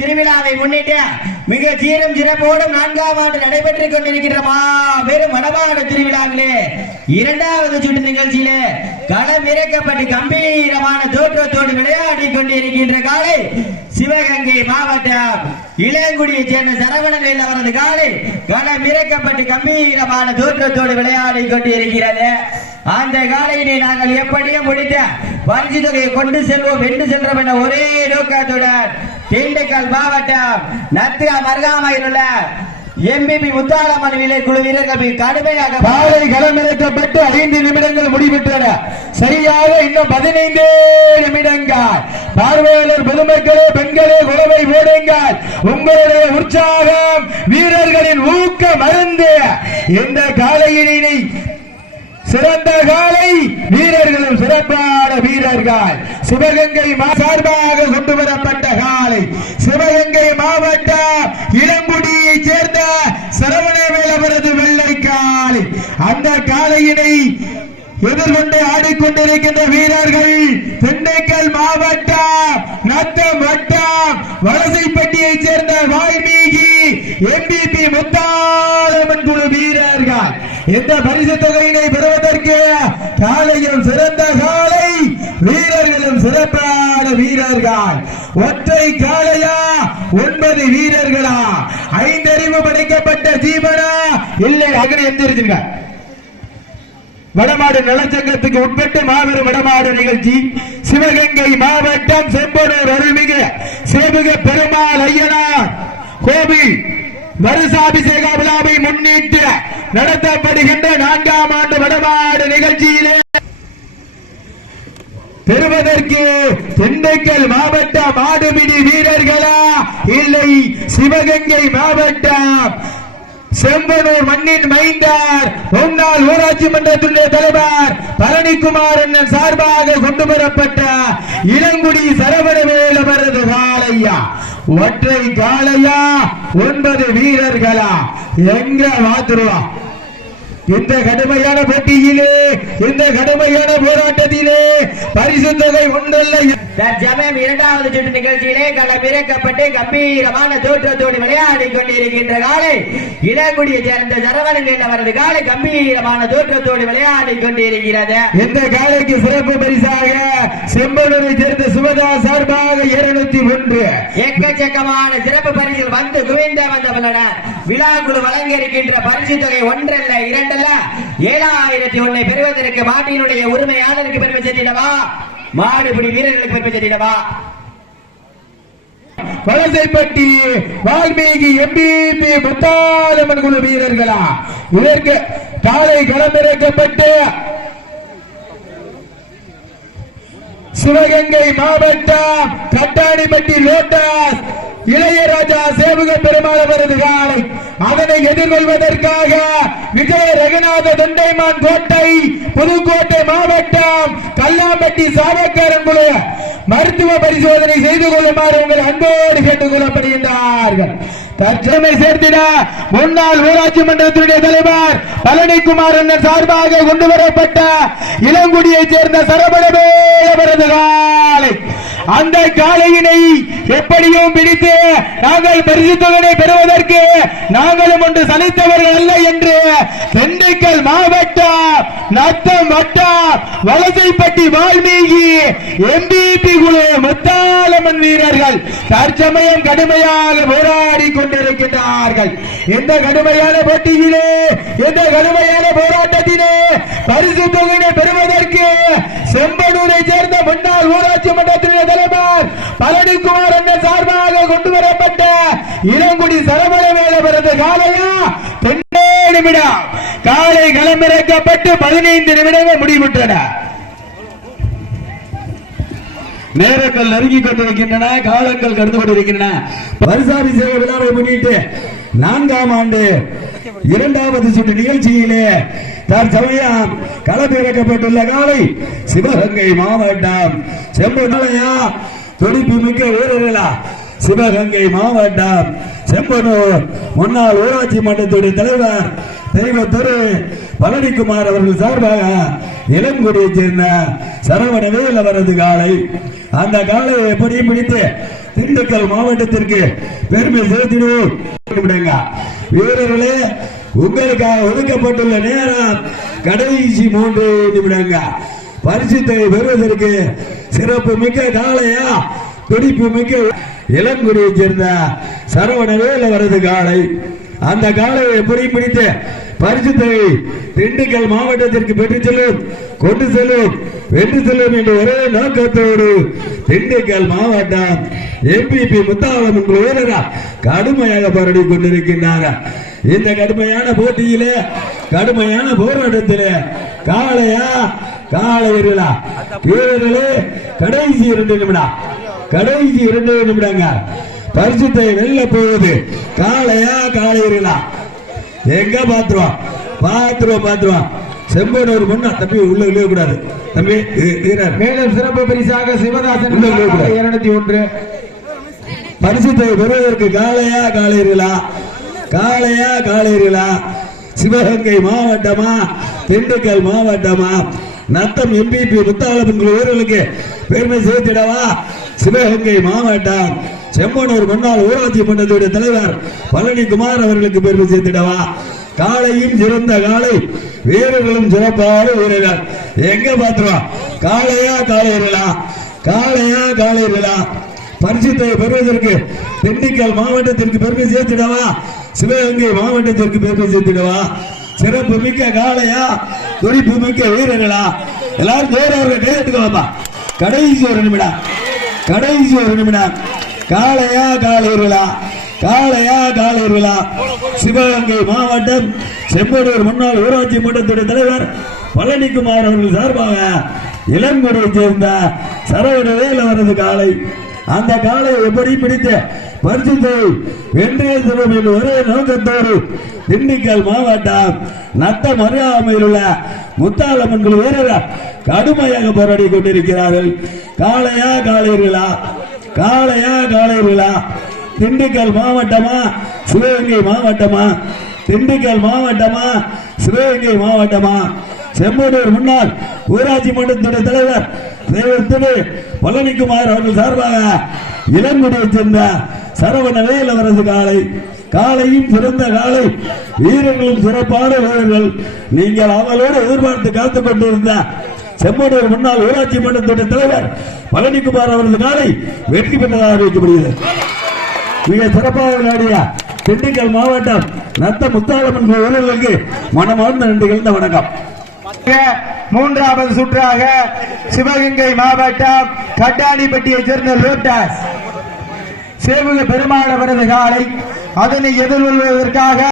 திருவிழாவை முன்னிட்டு மிக சீரும் சிறப்போடும் நான்காம் ஆண்டு நடைபெற்றுக் கொண்டிருக்கின்ற மாபெரும் மணவாடு திருவிழாவிலே இரண்டாவது சுற்று நிகழ்ச்சியிலே களம் இறக்கப்பட்டு கம்பீரமான தோற்றத்தோடு விளையாடி கொண்டிருக்கின்ற காலை சிவகங்கை மாவட்டம் இளங்குடியைச் சேர்ந்த சரவணனில் அவரது காலை களம் இறக்கப்பட்டு கம்பீரமான தோற்றத்தோடு விளையாடி கொண்டிருக்கிறது. அந்த காலையினை நாங்கள் எப்படியும் முடித்த பரிசு தொகையை கொண்டு செல்வோம் வென்று சென்றோம் என ஒரே நோக்கத்துடன் திண்டுக்கல் மாவட்டம் நத்தியா மருகாமையில் உள்ள எம்பிபி முத்தாளம்மன் விலை குழு வீரர்கள் கடுமையாக காலை களமிறக்கப்பட்டு ஐந்து நிமிடங்கள் முடிவிட்டன. சரியாக இன்னும் பதினைந்து நிமிடங்கள். பார்வையாளர் பொதுமக்களே பெண்களே உறவை ஓடுங்கள் உங்களுடைய உற்சாகம் வீரர்களின் ஊக்க மருந்து. இந்த காலையினை சிறந்த காலை வீரர்களும் சிறப்பான வீரர்கள். சிவகங்கை சார்பாக கொண்டு வரப்பட்ட காலை. சிவகங்கை மாவட்ட இளங்குடியைச் சேர்ந்த சரவணவேல் அவரது வெள்ளை காலை. அந்த காலையினை எதிர்கொண்டு ஆடிக்கொண்டிருக்கின்ற வீரர்கள் திண்டுக்கல் மாவட்டம் நத்தம் வட்டம் வலசைப்பட்டியைச் சேர்ந்த வால்மீகி எம்பிபி முத்தாளம்மன் குழு வீரர்கள். எந்த பரிசு தொகையினை பெறுவதற்கு காலையும் சிறந்த காலை வீரர்களும் சிறப்பான வீரர்கள். ஒற்றை காலையா? ஒன்பது வீரர்களா? ஐந்தறிவு படைக்கப்பட்ட ஜீவனா இல்லை அகனை எந்திருச்சுங்க வடமாடு நலச்சங்கத்துக்கு உட்பட்டு மாபெரும் வடமாடு நிகழ்ச்சி. சிவகங்கை மாவட்டம் செம்பனூர் அருள்மிகு சேவுக பெருமாள் ஐயனார் கோவில். வருஷாபிஷேக விழாவை முன்னிட்டு நடத்தப்படுகின்ற நான்காம் ஆண்டு வடபாடு நிகழ்ச்சியிலே பெறுவதற்கு திண்டுக்கல் மாவட்ட மாடுபிடி வீரர்களா இல்லை சிவகங்கை மாவட்டம் செம்பனூர் மண்ணின் மைந்தார் முன்னாள் ஊராட்சி மன்றத்துடைய தலைவர் பழனிக்குமார் அண்ணன் சார்பாக கொண்டு வரப்பட்ட இளங்குடி சரவணவேல் அவரது காலையா ஒற்றை காலையா ஒன்பது வீரர்களா. எங்க வாத்துருவா? இந்த கடுமையான போட்டியிலே இந்த கடுமையான போராட்டத்திலே பரிசு தொகை ஒன்றல்ல. தற்சமயம் இரண்டாவது சுற்று நிகழ்ச்சியிலே களம் இறக்கப்பட்டு கம்பீரமான தோற்றத்தோடு விளையாடி கொண்டிருக்கின்ற காலை இளங்குடியை சேர்ந்த சரவணன் அவரது காலை கம்பீரமான தோற்றத்தோடு விளையாடி கொண்டிருக்கிறது. இந்த காலைக்கு சிறப்பு பரிசாக செம்பலூரை சேர்ந்த சுபதா சார்பாக இருநூத்தி ஒன்று. எக்கச்சக்கமான சிறப்பு பரிசில் வந்து குவிந்த வந்தவனுடன் விழா குழு வழங்க இருக்கின்ற பரிசு தொகை ஒன்றல்ல இரண்டல்ல. ஏழாயிரத்தி ஒன்னை பெறுவதற்கு மாட்டினுடைய உரிமையாளருக்கு பெருமை சேர்த்திடவா? மாடுபிடி வீரர்களுக்கு பெருமை சேர்த்திடவா வலசைப்பட்டி வால்மீகி எம்பிபி முத்தாலம்மன் குழு வீரர்களா? இதற்கு காலை களமிறக்கப்பட்டு சிவகங்கை மாவட்டம் கட்டாணிப்பட்டி லோட்டாஸ் இளையராஜா சேவுக பெருமாள் அவரது காலை அதனை எதிர்கொள்வதற்காக விஜய ரகுநாத தொண்டைமான் கோட்டை புதுக்கோட்டை மாவட்டம் கல்லாம்பட்டி சாவக்காரன் குழு மருத்துவ பரிசோதனை செய்து கொள்ளுமாறு உங்கள் அன்போடு கேட்டுக் கொள்ளப்படுகின்றார்கள் தற்சமை சேர்த்திட முன்னாள் ஊராட்சி மன்றத்தினுடைய தலைவர் பழனிக்குமார் அண்ணன் சார்பாக கொண்டு வரப்பட்ட இளங்குடியைச் சேர்ந்த சரபடவே அவரது காலை. அந்த காளையினை எப்படியும் பிடித்து நாங்கள் பரிசு பெறுவதற்கு நாங்களும் ஒன்று சலித்தவர்கள் அல்ல என்று திண்டுக்கல் மாவட்டம் நத்தம் வட்டம் வலசைப்பட்டி வால்மீகி எம்பிபி குழு முத்தாலம்மன் வீரர்கள் தற்சமயம் கடுமையாக போராடி கொண்டிருக்கிறார்கள் இந்த கடுமையான போட்டியிலே இந்த கடுமையான போராட்டத்திலே பரிசு தொகையினை பெறுவதற்கு செம்பனூரை சேர்ந்த முன்னாள் ஊராட்சி மன்றத்தினுடைய தலைவர் பழனிக்குமார் என்ற சார்பாக கொண்டு வரப்பட்ட இளங்குடி சரவணவேல பிறந்த காலையா தென்னே நிமிடம் காலை களமிறக்கப்பட்டு பதினைந்து நிமிடங்கள் முடிவுற்றன. நேரங்கள் நெருங்கிக் கொண்டிருக்கின்றன காலங்கள் கடந்து கொண்டிருக்கின்றன வருஷாபிஷேக விழாவை முன்னிட்டு நான்காம் ஆண்டு இரண்டாவது சுற்று நிகழ்ச்சியிலே தற்சமயம் களப்பிறக்கப்பட்டுள்ள காலை சிவகங்கை மாவட்டம் செம்பு நிலையா துடிப்பு மிக்க வீரர்களா. சிவகங்கை மாவட்டம் செம்பனூர் முன்னாள் ஊராட்சி மன்றத்துடைய தலைவர் தெய்வ திரு பழனிக்குமார் அவர்கள் சார்பாக இளங்குடியை சேர்ந்த சரவணவேல் அவரது காலை. அந்த காலை எப்படியும் பிடித்து திண்டுக்கல் மாவட்டத்திற்கு பெருமை சேர்த்திடுவோம் விடுங்க. வீரர்களே உங்களுக்காக ஒதுக்கப்பட்டுள்ள நேரம் கடைசி மூன்று நிமிடங்க. பரிசுத்தை பெறுவதற்கு சிறப்பு மிக்க காளையா துடிப்பு மிக்க இளங்குடியை சேர்ந்த சரவணவேல வரது காளை. அந்த காளையை எப்படி பிடித்து பரிசுத்தை திண்டுக்கல் மாவட்டத்திற்கு பெற்று செல்லும் கொண்டு செல்லும் வென்று செல்லும் என்ற ஒரே நோக்கத்தோடு திண்டுக்கல் மாவட்டம் எம்பிபி முத்தாளம் உங்கள் வீரரா கடுமையாக போராடி கொண்டிருக்கின்றார். இந்த கடுமையான போட்டியிலே கடுமையான போராட்டத்திலே காளையா காலை வீரர்களா? வீரர்களே கடைசி இரண்டு நிமிடம். கடைசி இரண்டு நிமிடங்க. பரிசுத்தை வெல்ல போகுது காளையா காலை வீரர்களா? எங்க பாத்துருவான் பாத்துருவோம் பாத்துருவோம் செம்பனூர் முன்னா தம்பி உள்ள விழுக கூடாது. தம்பி மேலும் சிறப்பு பரிசாக சிவதாசன் இருநூத்தி ஒன்று. பரிசுத்தை பெறுவதற்கு காளையா காளையர்களா? காளையா காளையர்களா? சிவகங்கை மாவட்டமா? திண்டுக்கல் மாவட்டமா? நத்தம் எம்பிபி முத்தாளம் உங்கள் ஊர்களுக்கு பெருமை சேர்த்திடவா? சிவகங்கை மாவட்டம். செம்மனூர் முன்னாள் ஊராட்சி மன்றத்துடைய தலைவர் பழனிக்குமார் அவர்களுக்கு பெருமை சேர்த்திடவா? காளையும் சிறந்த காளை வீரர்களும் சிறப்பாக வீரர்கள் எங்க பாத்துருவா? காளையா காளையர்களா? காளையா காளையர்களா? பரிசுத்தை பெறுவதற்கு திண்டுக்கல் மாவட்டத்திற்கு பெருமை சேர்த்திடவா? சிவகங்கை மாவட்டத்திற்கு பெருமை சேர்த்திடவா? சிறப்பு மிக்க காளையா? துடிப்பு மிக்க வீரர்களா? எல்லாரும் ஜோரவர்கள் கையெழுத்துக்கலாமா கடைசி ஒரு நிமிடம். கடைசி ஒரு நிமிடம். காளையா காளையர்களா? காளையா காளையர்களா சிவகங்கை மாவட்டம் செம்படூர் முன்னாள் ஊராட்சி மன்றத்துடைய தலைவர் பழனிக்குமார் அவர்கள் சார்பாக இளங்குடியை சேர்ந்த சரவணவேல் அவரது காலை அந்த காலை எப்படி பிடித்த பரிசுத்தை வென்றே தரும் என்று ஒரே நோக்கத்தோடு திண்டுக்கல் மாவட்டம் நத்த மரியாமையில் உள்ள முத்தாளம்மன்கள் வீரர் கடுமையாக போராடி கொண்டிருக்கிறார்கள். காளையா காளையர்களா காளையா காளையர்களா திண்டுக்கல் மாவட்டமா? சிவகங்கை மாவட்டமா? திண்டுக்கல் மாவட்டமா? சிவகங்கை மாவட்டமா? செம்மனூர் முன்னாள் ஊராட்சி மன்றத்துடைய தலைவர் தலைவர் திரு பழனிக்குமார் அவர்கள் சார்பாக இளங்குடியை சேர்ந்த சரவணவேல் அவரது காலை காலையும் சிறந்த காலை வீரர்களும் சிறப்பான வீரர்கள். நீங்கள் அவளோடு எதிர்பார்த்து காத்துக் கொண்டிருந்த செம்மனூர் முன்னாள் ஊராட்சி மன்றத்துடைய தலைவர் பழனிக்குமார் அவரது காலை வெற்றி பெற்றதாக அறிவிக்கப்படுகிறது. மிக சிறப்பாக விளையாடிய திண்டுக்கல் மாவட்டம் நத்த முத்தாளம்மன் வீரர்களுக்கு மனமார்ந்த நன்றிகள் வணக்கம். மூன்றாவது சுற்றாக சிவகங்கை மாவட்டம் கட்டாணிப்பட்டியைச் சேர்ந்த லோட்டாஸ் சேவுக பெருமாள் அவரது காலை அதனை எதிர்கொள்வதற்காக